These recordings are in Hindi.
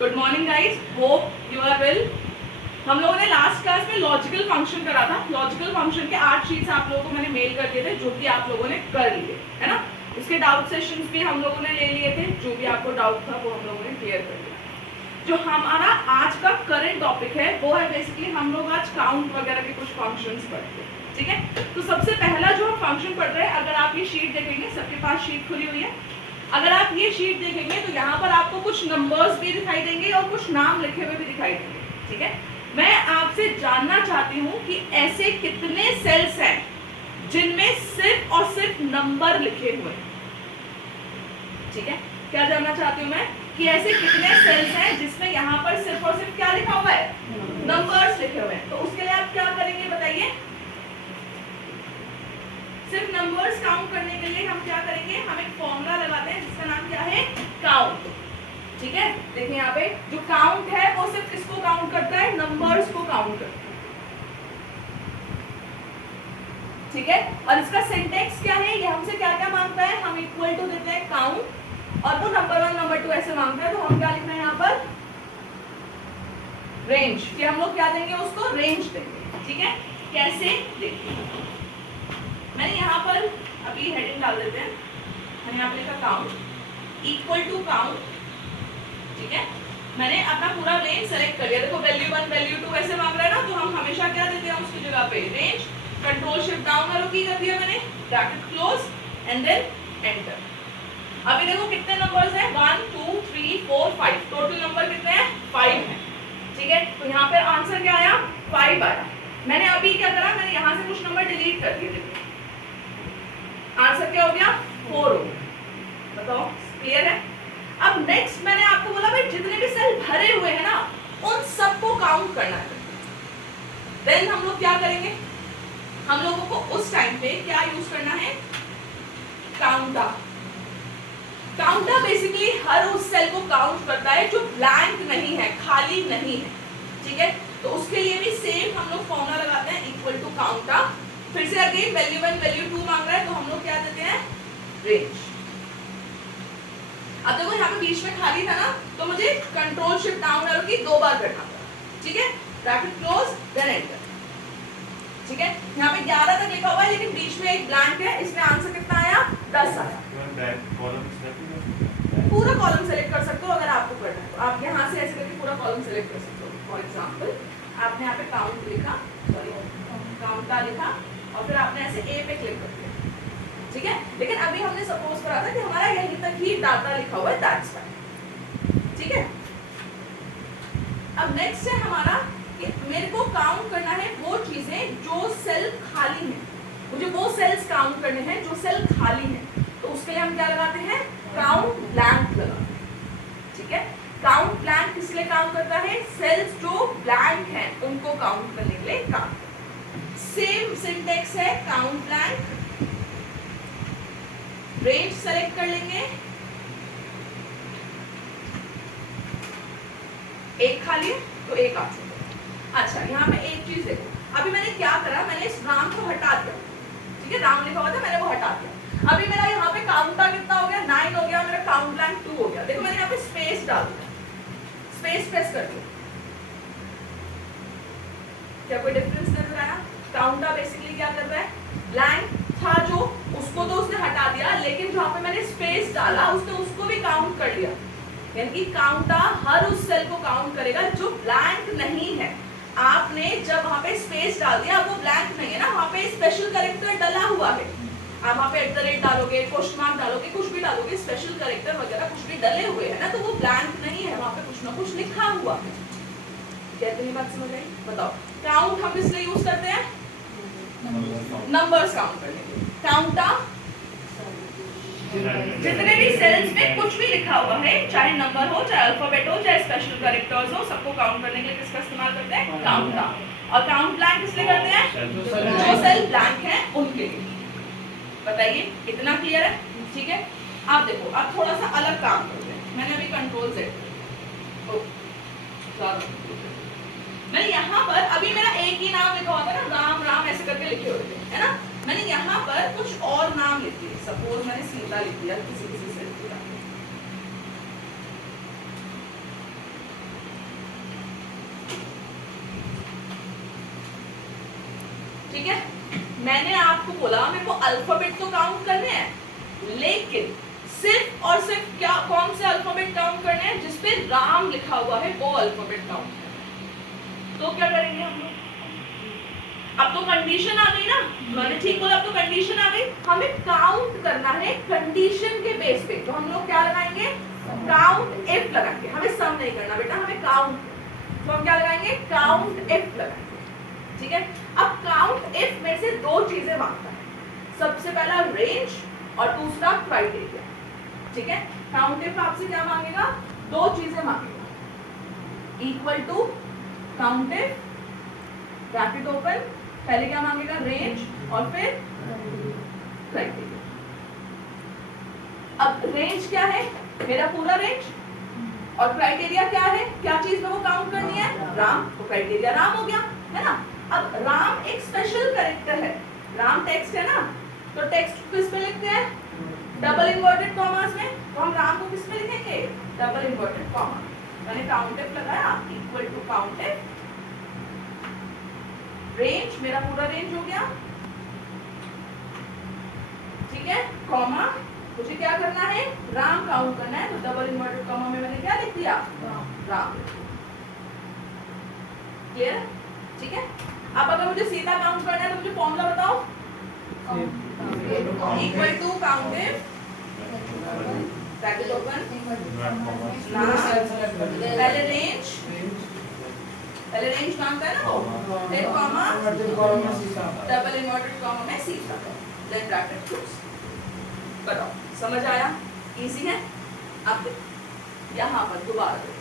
Good morning guys, hope you are well. हम लोगों ने लास्ट क्लास में लॉजिकल फंक्शन करा था। लॉजिकल फंक्शन के 8 शीट्स आप लोगों को मैंने मेल कर दिए थे, जो कि आप लोगों ने कर लिए, है ना। उसके डाउट सेशंस भी हम लोगों ने ले लिए थे, जो भी आपको डाउट था वो हम लोगों ने क्लियर कर दिया। जो हमारा आज का करंट टॉपिक है वो है बेसिकली हम लोग आज काउंट वगैरह के कुछ फंक्शंस पढ़ते हैं, ठीक है। तो सबसे पहला जो हम फंक्शन पढ़ रहे हैं, अगर आप ये शीट देखेंगे, सबके पास शीट खुली हुई है, अगर आप ये शीट देखेंगे तो यहाँ पर आपको कुछ नंबर्स भी दिखाई देंगे और कुछ नाम लिखे हुए भी दिखाई देंगे, ठीक है। मैं आपसे जानना चाहती हूँ कि ऐसे कितने सेल्स हैं जिनमें सिर्फ और सिर्फ नंबर लिखे हुए हैं, ठीक है। क्या जानना चाहती हूँ मैं कि ऐसे कितने सेल्स हैं जिसमें यहाँ पर सिर्फ और सिर्फ क्या लिखा हुआ है, नंबर्स लिखे हुए हैं। तो उसके लिए आप क्या करेंगे बताइए। सिर्फ नंबर्स काउंट करने के लिए हम क्या करेंगे, हम एक फॉर्मूला लगाते हैं जिसका नाम क्या है, काउंट, ठीक है। देखिए यहाँ पे जो काउंट है वो सिर्फ किसको काउंट करता है, नंबर्स को काउंट करता है, ठीक है। और इसका सिंटेक्स क्या है, ये हमसे क्या क्या मांगता है, हम इक्वल टू देते हैं काउंट, और वो नंबर 1 नंबर 2 ऐसे मांगता है, तो हम क्या लिखना है यहाँ पर, रेंज, कि हम लोग क्या देंगे उसको, रेंज देंगे, ठीक है। कैसे देखिए, मैंने यहाँ पर अभी हेडिंग डाल देते हैं, मैंने यहाँ पे लिखा काउंट इक्वल टू काउंट, ठीक है। मैंने अपना पूरा रेंज सेलेक्ट कर लिया। देखो वैल्यू 1 वैल्यू 2 ऐसे मांग रहा है ना, तो हम हमेशा क्या देते हैं उसकी जगह पे, range, control shift down arrow key कर दिया मैंने, bracket close and then enter. अभी देखो कितने नंबर्स हैं, 1 2 3 4 5, टोटल नंबर कितने हैं, 5 हैं, ठीक है। तो यहाँ पे आंसर क्या आया, 5 आया। मैंने अभी क्या करा, मैंने यहाँ से कुछ नंबर डिलीट कर दिए, देखो आंसर क्या हो गया, 4 हो गया। बताओ क्लियर है। अब नेक्स्ट मैंने आपको बोला भाई जितने भी सेल भरे हुए हैं ना उन सबको काउंट करना है। देन हम लोग क्या करेंगे, हम लोगों को उस टाइम पे क्या यूज करना है, काउंटा। काउंटा बेसिकली हर उस सेल को काउंट करता है जो ब्लैंक नहीं है, खाली नहीं है, ठीक है। तो उसके लिए भी सेम हम लोग फॉर्मूला लगाते हैं, इक्वल टू काउंटा। फिर से अगेन वैल्यू 1 वैल्यू 2 मांग रहा है, तो हम लोग क्या देते हैं, रेंज। अब देखो यहाँ पे बीच में खाली था ना, तो मुझे कंट्रोल शिफ्ट डाउन एरो की 2 बार करना पड़ा, ठीक है। ब्रैकेट क्लोज देन एंटर, ठीक है। यहाँ पे 11 तक लिखा हुआ है, लेकिन बीच में एक ब्लैंक है, इसमें आंसर कितना आया, 10 आया। पूरा कॉलम सेलेक्ट कर सकते हो अगर आपको करना है, तो आप यहाँ से ऐसे करके पूरा कॉलम सेलेक्ट कर सकते हो। फॉर एग्जाम्पल आपने यहाँ पे काउंट लिखा, सॉरी काउंटा लिखा, और फिर आपने ऐसे ए पे क्लिक कर दिया, ठीक है। लेकिन अभी हमने सपोज करा था कि हमारा यहीं तक ही डाटा लिखा हुआ है, दैट्स फाइन, ठीक है। अब नेक्स्ट है हमारा कि मेरे को काउंट करना है वो चीजें जो सेल खाली हैं, मुझे वो सेल्स काउंट करने हैं जो सेल खाली हैं। तो उसके लिए हम क्या लगाते हैं, काउंट ब्लैंक लगाते हैं, ठीक है। काउंट ब्लैंक किस लिए काउंट करता है, सेल्स जो ब्लैंक हैं उनको काउंट करने के लिए काम। सेम सिंटेक्स है, काउंट ब्लैंक, रेंज सेलेक्ट कर लेंगे, एक खाली है तो एक आंसर। अच्छा यहाँ पे एक चीज देखो, अभी मैंने क्या करा, मैंने इस राम को हटा दिया, ठीक है। राम लिखा हुआ था, मैंने वो हटा दिया। अभी मेरा यहाँ पे काउंटा कितना हो गया, 9 हो गया, मेरा काउंट ब्लैंक 2 हो गया। देखो मैंने यहाँ पे स्पेस डाल दिया, स्पेस प्रेस कर दिया, क्या कोई डिफरेंस नजर आया। काउंटा बेसिकली क्या कर रहा है, ब्लैंक था जो, उसको तो उसने हटा दिया, लेकिन जहाँ पे मैंने स्पेस डाला उसने उसको भी काउंट कर लिया। यानी कि काउंटा हर उस सेल को काउंट करेगा जो ब्लैंक नहीं है। आपने जब वहाँ पे स्पेस डाल दिया, वो ब्लैंक नहीं है ना, वहाँ पे स्पेशल कैरेक्टर डला हुआ है। आप वहाँ पे @ डालोगे, क्वेश्चन मार्क डालोगे, कुछ भी डालोगे, स्पेशल कैरेक्टर वगैरह कुछ भी डले हुए है ना, तो वो ब्लैंक नहीं है, वहाँ पे कुछ ना कुछ लिखा हुआ है। क्या इतनी बात समझ आई, बताओ। काउंट हम इसलिए यूज करते हैं, नंबर्स काउंट करने के लिए। काउंटा जितने भी सेल्स में कुछ भी लिखा हुआ है, चाहे नंबर हो, चाहे अल्फाबेट हो, चाहे स्पेशल कैरेक्टर्स हो, सबको काउंट करने के लिए किसका इस्तेमाल करते हैं, काउंटा। और काउंट ब्लैंक किसलिए करते हैं, जो सेल ब्लैंक है उनके लिए। बताइए इतना क्लियर है, ठीक है। आप देखो, अब थोड़ा सा अलग काम करते हैं। मैंने अभी कंट्रोल Z, मैंने यहाँ पर अभी मेरा एक ही नाम लिखा होता है ना, राम राम ऐसे करके लिखे हुए थे, है ना। मैंने यहाँ पर कुछ और नाम लिख दिए, सपोज मैंने सीता लिख दिया, किसी से लिख दिया, ठीक है, मैंने आपको बोला मेरे को अल्फाबेट तो काउंट करने हैं, लेकिन सिर्फ और सिर्फ क्या कौन से अल्फाबेट काउंट करने हैं, जिसपे राम लिखा हुआ है वो अल्फाबेट काउंट करना है। तो क्या करेंगे हम लोग, अब तो कंडीशन आ गई ना, मैंने ठीक बोला, अब तो कंडीशन आ गई, हमें काउंट करना है कंडीशन के बेस पे। तो हम लोग क्या लगाएंगे, काउंट इफ लगाएंगे, हमें सम नहीं करना बेटा, हमें काउंट, तो हम क्या लगाएंगे, काउंट इफ लगाएंगे। ठीक है, अब काउंट इफ में से दो चीजें मांगता है, सबसे पहला रेंज और दूसरा क्राइटेरिया। ठीक है, काउंट इफ आपसे क्या मांगेगा, दो चीजें मांगेगा, equal to count if bracket open, पहले क्या मांगेगा, रेंज और फिर क्राइटेरिया। अब रेंज क्या है, मेरा पूरा रेंज, और क्राइटेरिया क्या है, क्या चीज में वो काउंट करनी है, राम, तो क्राइटेरिया राम हो गया, है ना। अब राम एक स्पेशल कैरेक्टर है, राम टेक्स्ट है ना, तो टेक्स्ट किस पे लिखते हैं, डबल इन्वर्टेड कॉमास में, तो हम राम को किस में लिखेंगे, डबल इन्वर्टेड कॉमा। मैंने काउंट इफ लगाया, equal to count if range, मेरा पूरा रेंज हो गया, ठीक है, कॉमा, मुझे क्या करना है, राम काउंट करना है, तो डबल इन्वर्टेड कॉमा में मैंने क्या लिख दिया, राम। क्लियर, ठीक है। अब अगर मुझे सीधा काउंट करना है तो मुझे फॉर्मूला बताओ, equal to count if bracket open, पहले रेंज मांगता है ना वो, फिर कॉमा, डबल इन्वर्टेड कॉमा में सीधा, देन ब्रैकेट क्लोज। बताओ समझ आया, इजी है। अब यहाँ पर दोबारा देखो,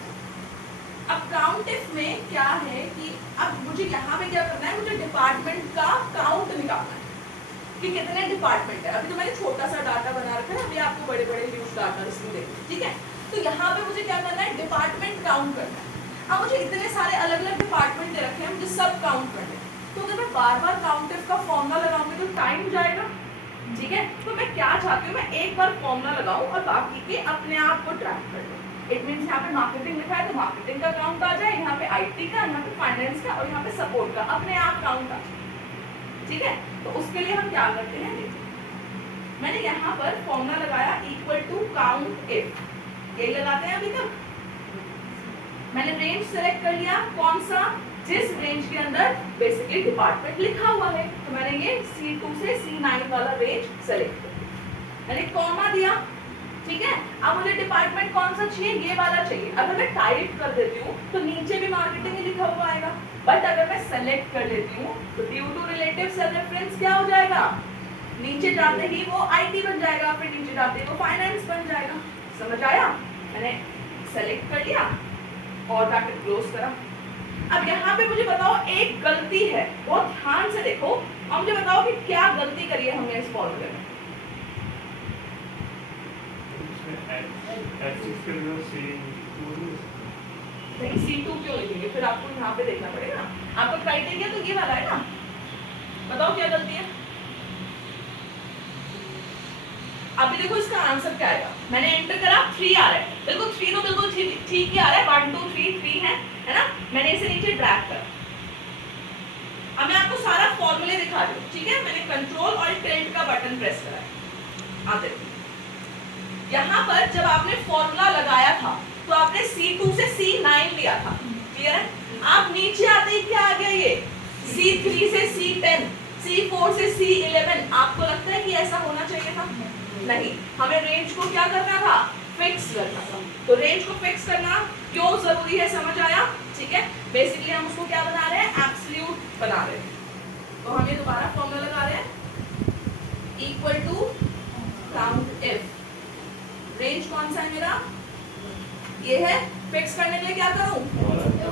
अब काउंट इफ में क्या है कि अब मुझे यहाँ पे क्या करना है, मुझे डिपार्टमेंट का काउंट निकालना है कि कितने डिपार्टमेंट है। अभी तो मैंने छोटा सा डाटा बना रखा है, अभी आपको बड़े बड़े ह्यूज डाटा इसमें देखो, ठीक है। तो यहाँ पे मुझे क्या करना है, डिपार्टमेंट काउंट करना है। अब मुझे इतने सारे अलग अलग डिपार्टमेंट दे रखे हैं, मुझे सब काउंट करने हैं, तो अगर मैं बार बार काउंट इफ का फॉर्मूला लगाऊंगी तो टाइम जाएगा, ठीक है। तो मैं क्या चाहती हूँ, मैं एक बार फॉर्मूला लगाऊं और बाकी के अपने आप को ट्रैक कर लूं। इट मींस यहाँ पे मार्केटिंग लिखा है तो मार्केटिंग का काउंट आ जाए, यहाँ पे आईटी का, यहाँ पे फाइनेंस का और यहाँ पे सपोर्ट का अपने आप काउंट आ जाए, ठीक है। तो उसके लिए हम क्या करते हैं, देखिए मैंने यहाँ पर फॉर्मूला लगाया, इक्वल टू काउंट इफ, यही लगाते हैं अभी तक। मैंने रेंज सेलेक्ट कर लिया, कौन सा, जिस रेंज के अंदर बेसिकली डिपार्टमेंट लिखा हुआ है, तो मैंने ये C2 से C9 वाला रेंज सेलेक्ट कर लिया, मैंने कॉमा दिया, ठीक है। अब मुझे डिपार्टमेंट कौन सा चाहिए, ये वाला चाहिए। अगर मैं टाइप कर देती हूँ तो नीचे भी मार्केटिंग ही लिखा हुआ आएगा, बट अगर मैं सेलेक्ट कर लेती हूँ तो due to relative cell reference क्या हो जाएगा, नीचे जाते ही वो आईटी बन जाएगा, फिर नीचे जाते ही वो फाइनेंस बन जाएगा। समझ आया, मैंने सेलेक्ट कर लिया और ब्रैकेट क्लोज करा। अब यहाँ पे मुझे बताओ, एक गलती है, बहुत ध्यान से देखो और मुझे बताओ कि क्या गलती करी है हमने इस फॉर्मूले में। C2 क्यों लिखेंगे, फिर आपको यहाँ पे देखना पड़ेगा, आपका क्राइटेरिया तो ये वाला है ना। बताओ क्या गलती है, अभी देखो इसका आंसर क्या आएगा, मैंने एंटर करा 3 आ रहा है, बिल्कुल 3 तो बिल्कुल ठीक ही आ रहा है, 1 2 3 3 है ना। मैंने इसे नीचे ड्रैग करा, अब मैं आपको सारा फॉर्मूले दिखा रही हूँ, ठीक है। मैंने कंट्रोल और टिल्ट का बटन प्रेस करा है, आप देखिए यहाँ पर जब आपने फॉर्मूला लगाया था तो आपने C2 से C9 लिया था, क्लियर है। आप नीचे आते ही क्या आ गया, ये C3 से C10, C4 से C11। आपको लगता है कि ऐसा होना चाहिए था, नहीं, हमें रेंज को क्या करना था, फिक्स करना था। तो रेंज को फिक्स करना क्यों जरूरी है, समझ आया, ठीक है। बेसिकली हम उसको क्या बना रहे हैं, एब्सोल्यूट बना रहे हैं। तो हम ये दोबारा फॉर्मूला लगा रहे हैं, equal to count if, range कौन सा है मेरा, ये है। फिक्स करने के लिए क्या करूं,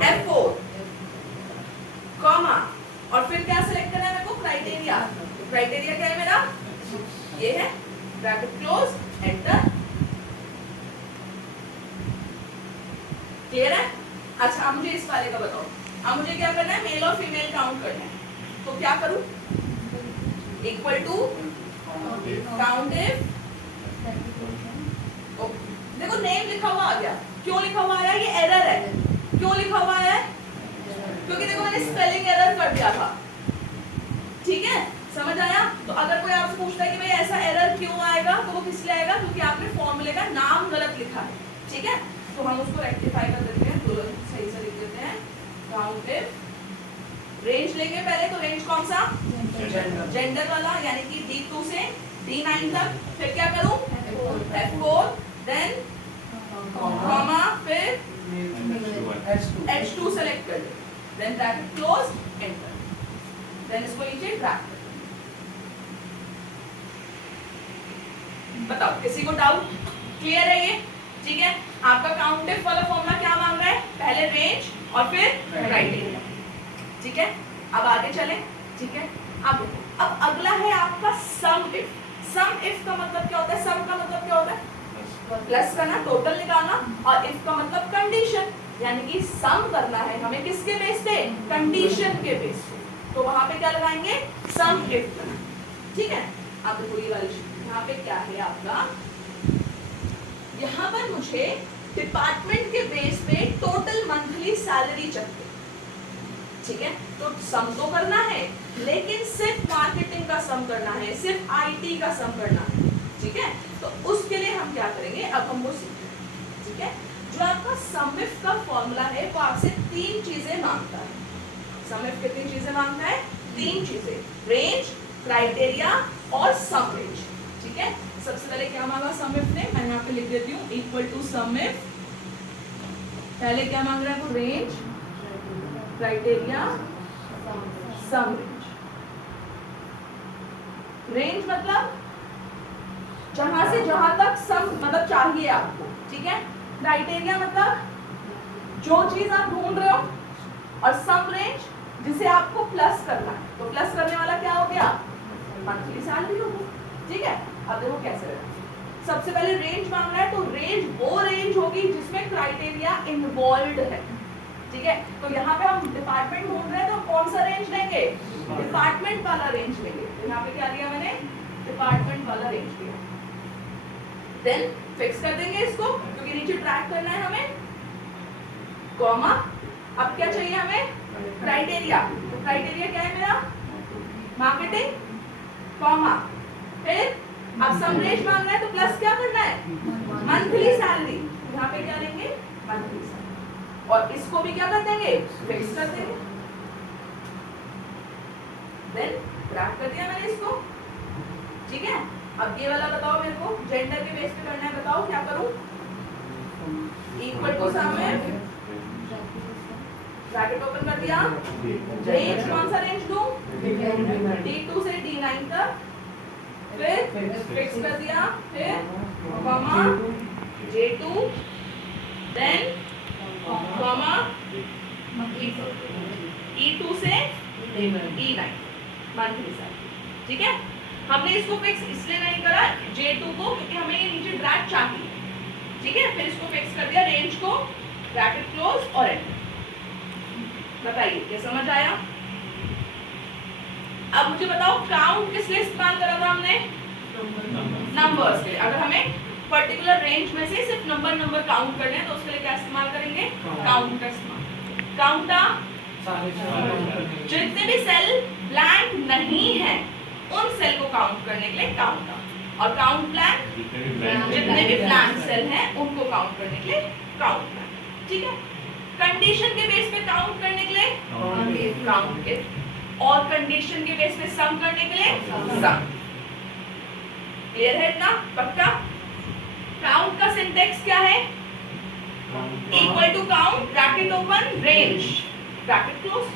F4 कॉमा और फिर क्या सिलेक्ट करना है मेरे को, क्राइटेरिया। क्राइटेरिया क्या है मेरा, ये है, ब्रैकेट क्लोज, एंटर। क्लियर है। अच्छा अब मुझे इस वाले का बताओ, अब मुझे क्या करना है, मेल और फीमेल काउंट करना है, तो क्या करूं, इक्वल टू काउंट इफ, देखो नेम लिखा हुआ आ गया, क्यों लिखा हुआ आया, ये एरर है, क्यों लिखा हुआ है, क्योंकि देखो मैंने स्पेलिंग एरर कर दिया था, ठीक है, समझ आया? तो अगर कोई आपसे पूछता है कि भाई ऐसा एरर क्यों आएगा, तो वो किस लिए आएगा? क्योंकि आपने फॉर्मूले का नाम गलत लिखा है। ठीक है, तो हम उसको रेक्टिफाई कर देते हैं, तो सही से लिख देते हैं काउंट इफ। रेंज लेंगे पहले, तो रेंज कौन सा? जेंडर वाला, यानी कि D2 से D9 तक। फिर क्या करूं? F4, देन कॉमा, फिर H2 सेलेक्ट कर दे, then bracket close, enter, then इसको नीचे ड्रैग कर। बताओ किसी को डाउट? क्लियर है ये? ठीक है, आपका काउंट इफ वाला फॉर्मूला क्या मांग रहा है? पहले रेंज और फिर क्राइटेरिया। ठीक है, अब आगे चलें। ठीक है, अब अगला है आपका सम इफ। सम इफ का मतलब क्या होता है? सम का मतलब क्या होता है? प्लस करना, टोटल निकालना, और इफ का मतलब कंडीशन, यानी कि सम करना है हमें किसके बेस पे? कंडीशन के बेस पे। तो वहां पे क्या लगाएंगे? सम इफ। ठीक है, अब देखो ये वाली यहाँ पे क्या है आपका, यहाँ पर मुझे डिपार्टमेंट के बेस पे टोटल मंथली सैलरी चाहिए। ठीक है, तो सम तो करना है, लेकिन सिर्फ मार्केटिंग का सम करना है, सिर्फ आईटी का सम करना है। ठीक है, तो उसके लिए हम क्या करेंगे, अब हम वो सीखेंगे। ठीक है, जो आपका सम इफ का फॉर्मूला है वो आपसे 3 चीजें मांगता है। सम इफ कितनी चीजें मांगता है? 3 चीजें, रेंज, क्राइटेरिया और सम रेंज। ठीक है, सबसे पहले क्या मांगा सम इफ ने? मैं यहाँ पे लिख देती हूँ इक्वल टू सम इफ। पहले क्या मांग रहा है वो? रेंज, क्राइटेरिया, सम रेंज। रेंज मतलब जहां से जहां तक सम मतलब चाहिए आपको। ठीक है, क्राइटेरिया मतलब जो चीज आप ढूंढ रहे हो, और सम रेंज जिसे आपको प्लस करना है। तो प्लस करने वाला क्या हो गया? मंथली सैलरी होगी। ठीक है, अब देखो कैसे रहेगा। सबसे पहले रेंज मांग रहा है, तो रेंज वो रेंज होगी जिसमें क्राइटेरिया इन्वॉल्व है। ठीक है, तो यहाँ पे हम डिपार्टमेंट ढूंढ रहे हैं, तो कौन सा रेंज लेंगे? डिपार्टमेंट वाला रेंज लेंगे। तो यहाँ पे क्या लिया मैंने? डिपार्टमेंट वाला रेंज लिया। देन फिक्स कर देंगे इसको, क्योंकि नीचे ट्रैक करना है हमें, कॉमा। अब क्या चाहिए हमें? क्राइटेरिया। तो क्राइटेरिया क्या है मेरा? मार्केटिंग, कॉमा, फिर अब सम रेंज मांग रहा है, तो प्लस क्या करना है? Monthly salary. यहाँ पे क्या लेंगे? Monthly salary. और इसको भी क्या कर देंगे? फिक्स कर देंगे। देन ट्रैक कर दिया मैंने इसको। ठीक है, अब ये वाला बताओ मेरे को, जेंडर के बेस पे करना है, बताओ क्या करूं? Equal to sum if, bracket open कर दिया, रेंज कौन सा रेंज दूं? D2 से D9 तक, फिर फिक्स कर दिया, फिर comma J2, then comma E2 से E9 मंथली सैलरी। ठीक है, हमने इसको फिक्स इसलिए नहीं करा J2 को, क्योंकि हमें ये नीचे ड्रैग चाहिए। ठीक है, फिर इसको फिक्स कर दिया, रेंज को, ब्रैकेट क्लोज और एंटर। बताइए क्या समझ आया? अब मुझे बताओ काउंट किस लिए इस्तेमाल करा था हमने? नंबर्स के लिए। अगर हमें पर्टिकुलर रेंज में से सिर्फ नंबर काउंट करने हैं, तो उसके लिए क्या इस्तेमाल करेंगे? काउंट का इस्तेमाल। काउंटा जितने भी सेल ब्लैंक नहीं है उन सेल को काउंट करने के लिए काउंटा, और काउंट ब्लैंक जितने भी ब्लैंक सेल हैं उनको काउंट करने के लिए काउंट ब्लैंक। ठीक है, कंडीशन के बेस पे काउंट करने के लिए काउंट इफ, और कंडीशन के बेस पे सम करने के लिए सम। क्लियर है इतना? पक्का? काउंट का सिंटेक्स क्या है? Equal to count, bracket open, range, bracket close.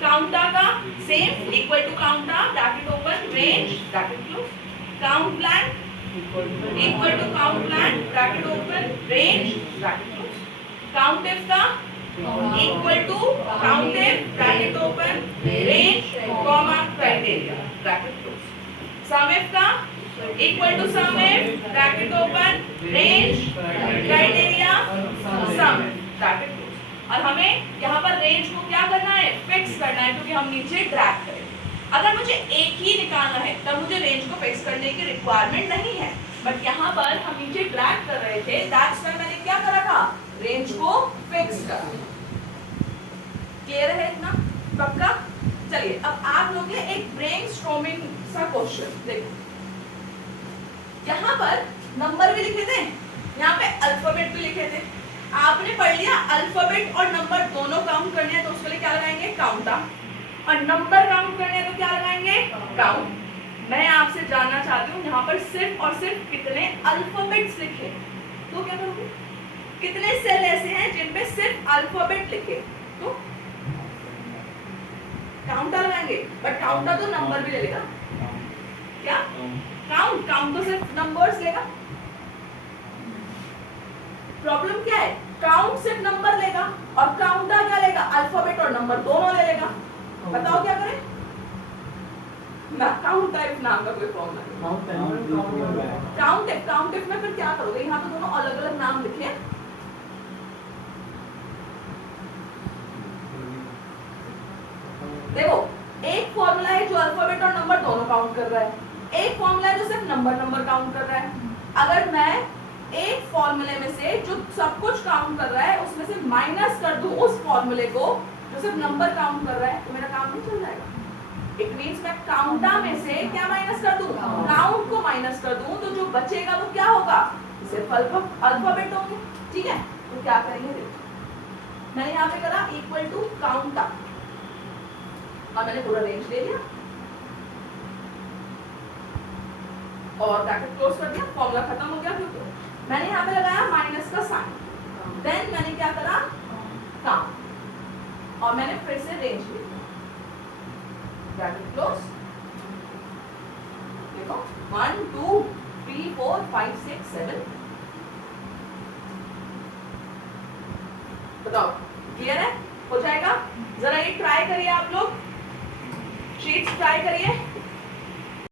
Counta का same, equal to counta, bracket open, range, bracket close. Count blank equal to count blank, bracket open, range, bracket close. Count if का equal to count if, bracket open, range, comma, criteria, bracket close. Sum if का equal to sum if, bracket open, range, criteria, sum, bracket close. और हमें यहाँ पर रेंज को क्या करना है? फिक्स करना है, क्योंकि हम नीचे ड्रैग करेंगे। अगर मुझे एक ही निकालना है तब मुझे रेंज को फिक्स करने की रिक्वायरमेंट नहीं है, बट यहाँ पर हम नीचे ड्रैग कर रहे थे, दैट्स व्हाई मैंने क्या करा था? रेंज को फिक्स करा। क्लियर है इतना? पक्का? चलिए अब आप लोग के एक ब्रेनस्टॉर्मिंग सा क्वेश्चन देखो, यहाँ पर नंबर भी लिखे थे, यहाँ पे अल्फाबेट भी लिखे थे। आपने पढ़ लिया अल्फाबेट और नंबर दोनों काउंट करने हैं तो उसके लिए क्या लगाएंगे, काउंटा, और नंबर काउंट करने हैं तो क्या लगाएंगे, काउंट। मैं आपसे जानना चाहती हूँ यहाँ पर सिर्फ और सिर्फ कितने अल्फाबेट्स लिखे, तो क्या करोगे, कितने सेल ऐसे हैं जिन पे सिर्फ अल्फाबेट लिखे, तो काउंटा लगाएंगे। बट काउंटा तो नंबर भी ले लेगा, क्या काउंट, काउंट तो सिर्फ नंबर्स लेगा। प्रॉब्लम क्या है, काउंट सिर्फ नंबर लेगा और काउंटा क्या लेगा, अल्फाबेट और नंबर दोनों ले लेगा। बताओ क्या करें ना, काउंट टाइप नाम का कोई फॉर्मूला, काउंट इफ में फिर क्या करोगे, यहाँ तो दोनों अलग अलग नाम लिखे हैं। देखो एक फॉर्मूला है जो अल्फाबेट और नंबर दोनों काउंट कर रहा है, एक फॉर्मूला है जो सिर्फ नंबर काउंट कर रहा है। अगर मैं एक फॉर्मूले में से जो सब कुछ काउंट कर रहा है उसमें से माइनस कर दूं उस फॉर्मूले को जो सिर्फ नंबर काउंट कर रहा है, तो मेरा काम नहीं चल जाएगा। इट मींस मैं काउंटा में से क्या माइनस कर दूं, काउंट को माइनस कर दूं, तो जो बचेगा वो क्या होगा, सिर्फ अल्फाबेट होंगे। ठीक है, तो क्या करेंगे देखो, मैंने यहाँ पे करा इक्वल टू काउंटा और मैंने पूरा रेंज ले लिया और ब्रैकेट क्लोज कर दिया, फॉर्मूला खत्म हो गया। क्योंकि मैंने यहाँ पे लगाया माइनस का साइन, देन मैंने क्या करा, काउंट, और मैंने फिर से रेंज ले लिया, ब्रैकेट क्लोज। देखो 1 2 3 4 5 6 7, बताओ क्लियर है, हो जाएगा। जरा ये ट्राई करिए आप लोग, शीट्स ट्राई करिए।